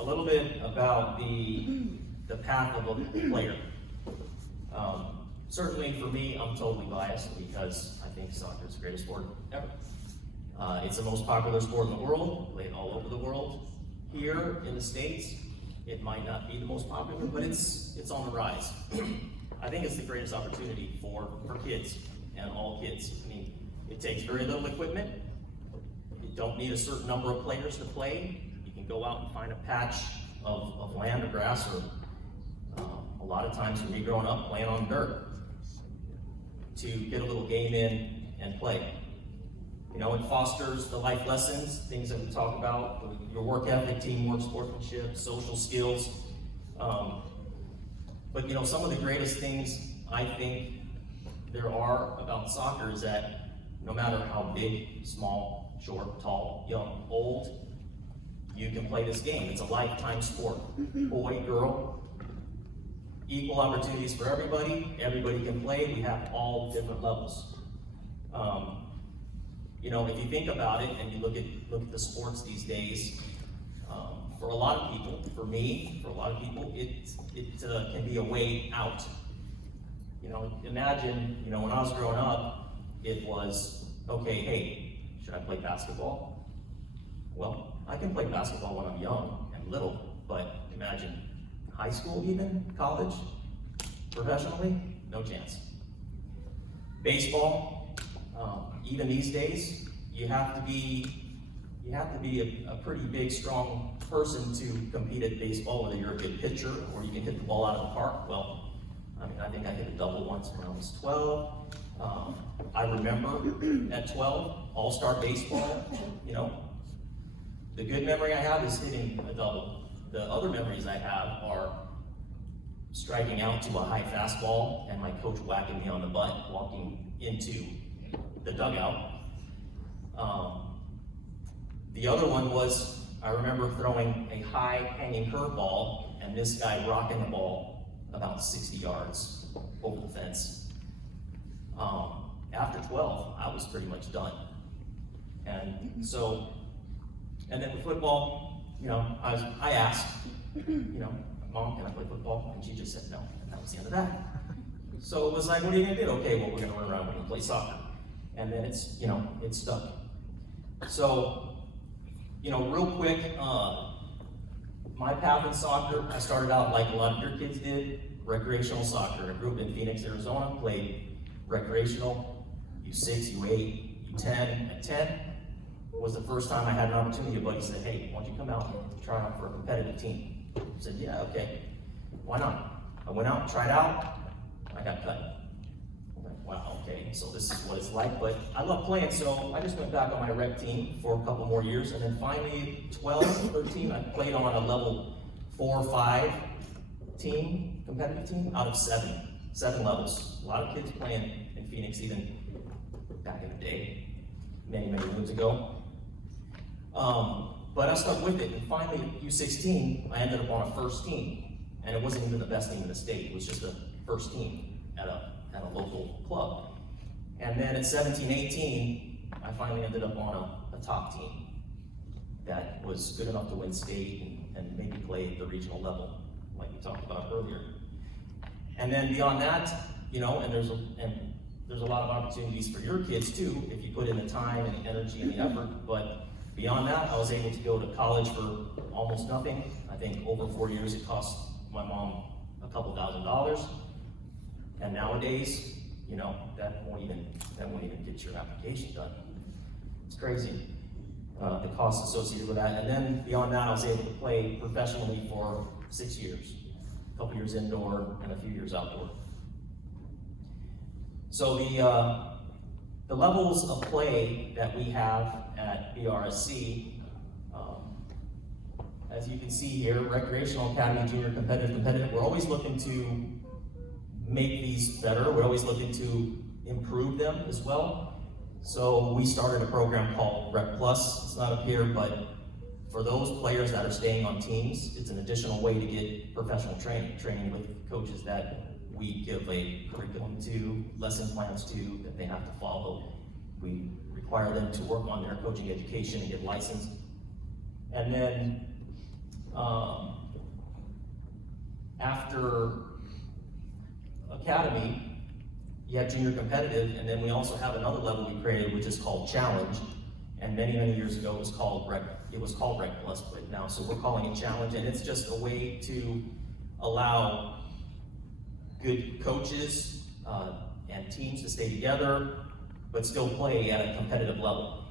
a little bit about the path of a player. Certainly for me, I'm totally biased because I think soccer is the greatest sport ever. It's the most popular sport in the world, played all over the world. Here in the States, it might not be the most popular, but it's on the rise. I think it's the greatest opportunity for kids and all kids. I mean, it takes very little equipment. You don't need a certain number of players to play. You can go out and find a patch of land or grass, or a lot of times when you're growing up playing on dirt, to get a little game in and play. You know, it fosters the life lessons, things that we talk about, your work ethic, teamwork, sportsmanship, social skills. But you know, some of the greatest things I think there are about soccer is that no matter how big, small, short, tall, young, old, you can play this game. It's a lifetime sport. Boy, girl, equal opportunities for everybody. Everybody can play. We have all different levels. You know, if you think about it and you look at the sports these days, for a lot of people, for me, for a lot of people, it can be a way out. You know, imagine, you know, when I was growing up, it was, okay, hey, should I play basketball? Well, I can play basketball when I'm young and little, but imagine high school even, college, professionally, no chance. Baseball, even these days, you have to be a pretty big, strong person to compete at baseball, whether you're a good pitcher or you can hit the ball out of the park. Well, I mean, I think I hit a double once when I was 12. I remember at 12, all-star baseball, you know. The good memory I have is hitting a double. The other memories I have are striking out to a high fastball and my coach whacking me on the butt walking into the dugout. The other one was, I remember throwing a high hanging curveball and this guy rocking the ball about 60 yards over the fence. After 12, I was pretty much done. And then with football, you know, I asked, you know, Mom, can I play football? And she just said no, and that was the end of that. So it was like, what are you gonna do? Okay, well, we're gonna run around and play soccer. And then it's stuck. So, you know, real quick, my path in soccer, I started out like a lot of your kids did, recreational soccer. I grew up in Phoenix, Arizona, played recreational, U6, U8, U10. At 10 was the first time I had an opportunity. A buddy said, hey, why don't you come out and try out for a competitive team? I said, yeah, okay, why not? I went out, tried out, I got cut. Wow, okay, so this is what it's like, but I love playing, so I just went back on my rec team for a couple more years, and then finally, 12, 13, I played on a level 4 or 5 team, competitive team, out of 7 levels. A lot of kids playing in Phoenix, even back in the day, many, many moons ago. But I stuck with it, and finally, at U16, I ended up on a first team, and it wasn't even the best team in the state, it was just a first team at a local club. And then at 17, 18, I finally ended up on a top team that was good enough to win state and maybe play at the regional level, like we talked about earlier. And then beyond that, you know, and there's a lot of opportunities for your kids too, if you put in the time and the energy and the effort. But beyond that, I was able to go to college for almost nothing. I think over 4 years it cost my mom a couple $1,000s. And nowadays, you know, that won't even get your application done. It's crazy, the costs associated with that. And then beyond that, I was able to play professionally for 6 years, a couple years indoor and a few years outdoor. So the levels of play that we have at BRSC, as you can see here, recreational, academy, junior, competitive, we're always looking to make these better. We're always looking to improve them as well. So we started a program called Rec Plus. It's not up here, but for those players that are staying on teams, it's an additional way to get professional training with coaches that we give a curriculum to, lesson plans to, that they have to follow. We require them to work on their coaching education and get licensed. And then After academy, you have junior competitive, and then we also have another level we created, which is called challenge. And many, many years ago, it was called Rec Plus, but now, so we're calling it challenge, and it's just a way to allow good coaches and teams to stay together, but still play at a competitive level.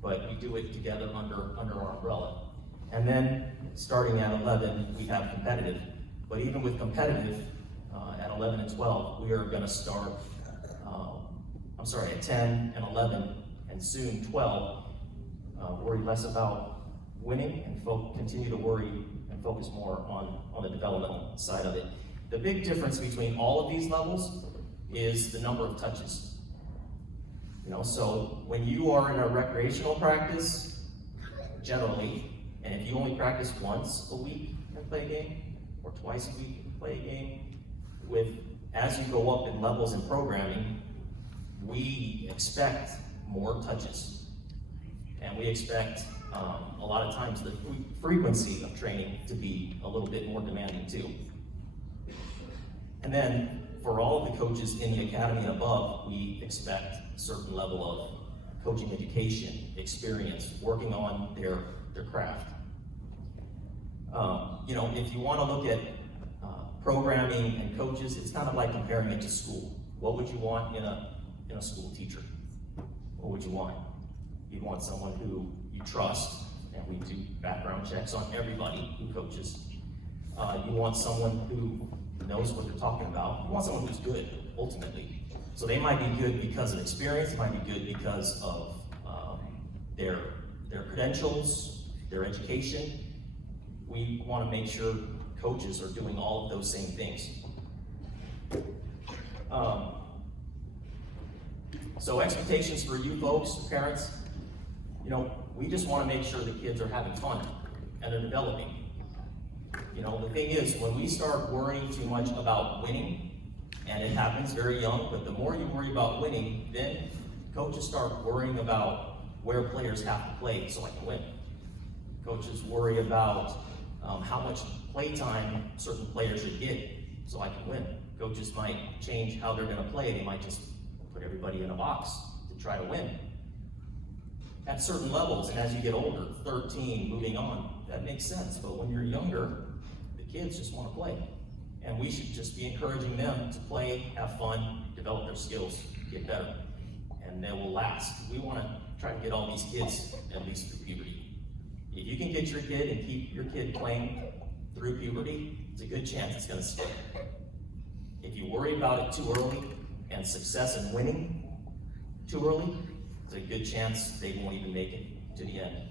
But we do it together under our umbrella. And then, starting at 11, we have competitive. But even with competitive, at 11 and 12, we are going to start, at 10 and 11, and soon 12, worry less about winning and continue to worry and focus more on the developmental side of it. The big difference between all of these levels is the number of touches. So when you are in a recreational practice, generally, and if you only practice once a week and play a game, or twice a week and play a game, as you go up in levels in programming, we expect more touches. And we expect a lot of times the frequency of training to be a little bit more demanding too. And then for all of the coaches in the academy and above, we expect a certain level of coaching education, experience, working on their craft. If you want to look at programming and coaches, it's kind of like comparing it to school. What would you want in a school teacher? What would you want? You'd want someone who you trust, and we do background checks on everybody who coaches. You want someone who knows what they're talking about. You want someone who's good, ultimately. So they might be good because of experience, they might be good because of their credentials, their education. We want to make sure coaches are doing all of those same things. So expectations for you folks, parents, we just want to make sure the kids are having fun and they're developing. The thing is, when we start worrying too much about winning, and it happens very young, but the more you worry about winning, then coaches start worrying about where players have to play so I can win. Coaches worry about how much playtime certain players should get so I can win. Coaches might change how they're going to play. They might just put everybody in a box to try to win. At certain levels, and as you get older, 13, moving on, that makes sense. But when you're younger, the kids just want to play. And we should just be encouraging them to play, have fun, develop their skills, get better. And they will last. We want to try to get all these kids at least through puberty. If you can get your kid and keep your kid playing through puberty, it's a good chance it's going to stick. If you worry about it too early and success and winning too early, it's a good chance they won't even make it to the end.